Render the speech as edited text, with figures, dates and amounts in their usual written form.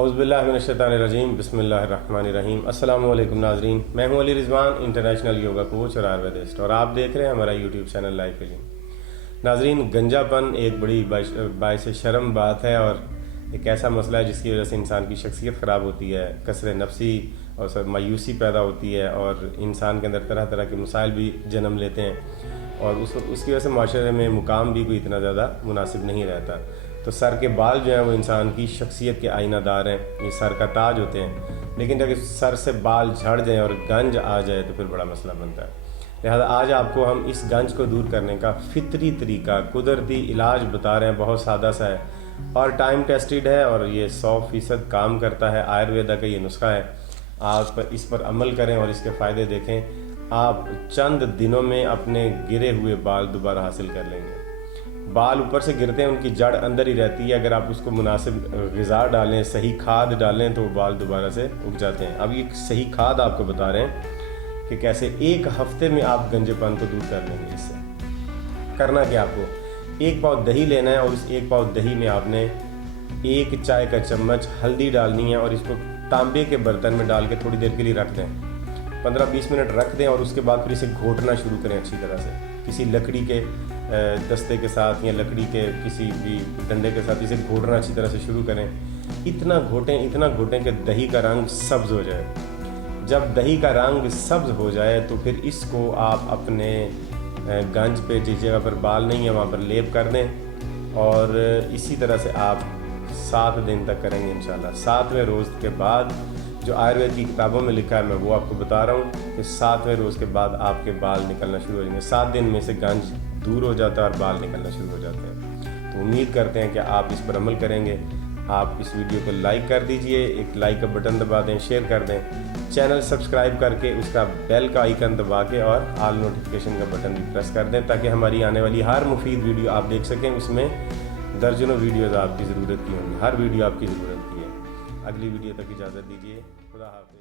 اعوذ باللہ من الشیطان الرجیم، بسم اللہ الرحمن الرحیم۔ السلام علیکم ناظرین، میں ہوں علی رضوان، انٹرنیشنل یوگا کوچ اور آیوریدسٹ، اور آپ دیکھ رہے ہیں ہمارا یوٹیوب چینل لائف ہیلنگ۔ ناظرین، گنجا پن ایک بڑی باعث شرم بات ہے اور ایک ایسا مسئلہ ہے جس کی وجہ سے انسان کی شخصیت خراب ہوتی ہے، کثر نفسی اور مایوسی پیدا ہوتی ہے، اور انسان کے اندر طرح طرح کے مسائل بھی جنم لیتے ہیں، اور اس کی وجہ سے معاشرے میں مقام بھی کوئی اتنا زیادہ مناسب نہیں رہتا۔ تو سر کے بال جو ہیں وہ انسان کی شخصیت کے آئینہ دار ہیں، یہ سر کا تاج ہوتے ہیں، لیکن جب سر سے بال جھڑ جائیں اور گنج آ جائے تو پھر بڑا مسئلہ بنتا ہے۔ لہذا آج آپ کو ہم اس گنج کو دور کرنے کا فطری طریقہ، قدرتی علاج بتا رہے ہیں، بہت سادہ سا ہے اور ٹائم ٹیسٹڈ ہے، اور یہ 100% کام کرتا ہے۔ آیورویدا کا یہ نسخہ ہے، آپ اس پر عمل کریں اور اس کے فائدے دیکھیں۔ آپ چند دنوں میں اپنے گرے ہوئے بال دوبارہ حاصل کر لیں گے۔ بال اوپر سے گرتے ہیں، ان کی جڑ اندر ہی رہتی ہے، اگر آپ اس کو مناسب غذا ڈالیں، صحیح کھاد ڈالیں تو وہ بال دوبارہ سے اگ جاتے ہیں۔ اب یہ صحیح کھاد آپ کو بتا رہے ہیں کہ کیسے ایک ہفتے میں آپ گنجے پن کو دور کر لیں گے۔ اس سے کرنا کہ آپ کو 1 پاؤ دہی لینا ہے، اور اس 1 پاؤ دہی میں آپ نے 1 چائے کا چمچ ہلدی ڈالنی ہے، اور اس کو تانبے کے برتن میں ڈال کے تھوڑی دیر کے لیے رکھ دیں، 15-20 منٹ رکھ دیں، اور اس کے بعد پھر اسے گھوٹنا شروع کریں اچھی طرح سے، کسی لکڑی کے دستے کے ساتھ یا لکڑی کے کسی بھی ڈنڈے کے ساتھ اسے گھوٹنا اچھی طرح سے شروع کریں۔ اتنا گھوٹیں کہ دہی کا رنگ سبز ہو جائے۔ جب دہی کا رنگ سبز ہو جائے تو پھر اس کو آپ اپنے گنج پہ، جس جگہ پر بال نہیں ہے وہاں پر لیپ کر دیں، اور اسی طرح سے آپ 7 دن تک کریں گے انشاءاللہ۔ 7ویں روز کے بعد جو آیوروید کی کتابوں میں لکھا ہے میں وہ آپ کو بتا رہا ہوں کہ 7ویں روز کے بعد آپ کے بال نکلنا شروع ہو جائیں گے۔ 7 دن میں سے گنج دور ہو جاتا ہے اور بال نکلنا شروع ہو جاتے ہیں۔ تو امید کرتے ہیں کہ آپ اس پر عمل کریں گے۔ آپ اس ویڈیو کو لائک کر دیجئے، ایک لائک کا بٹن دبا دیں، شیئر کر دیں، چینل سبسکرائب کر کے اس کا بیل کا آئیکن دبا کے اور آل نوٹیفیکیشن کا بٹن بھی پریس کر دیں، تاکہ ہماری آنے والی ہر مفید ویڈیو آپ دیکھ سکیں۔ اس میں درجنوں ویڈیوز آپ کی ضرورت کی ہوں گی، ہر ویڈیو آپ کی ضرورت کی ہے۔ اگلی ویڈیو تک اجازت دیجیے، خدا حافظ۔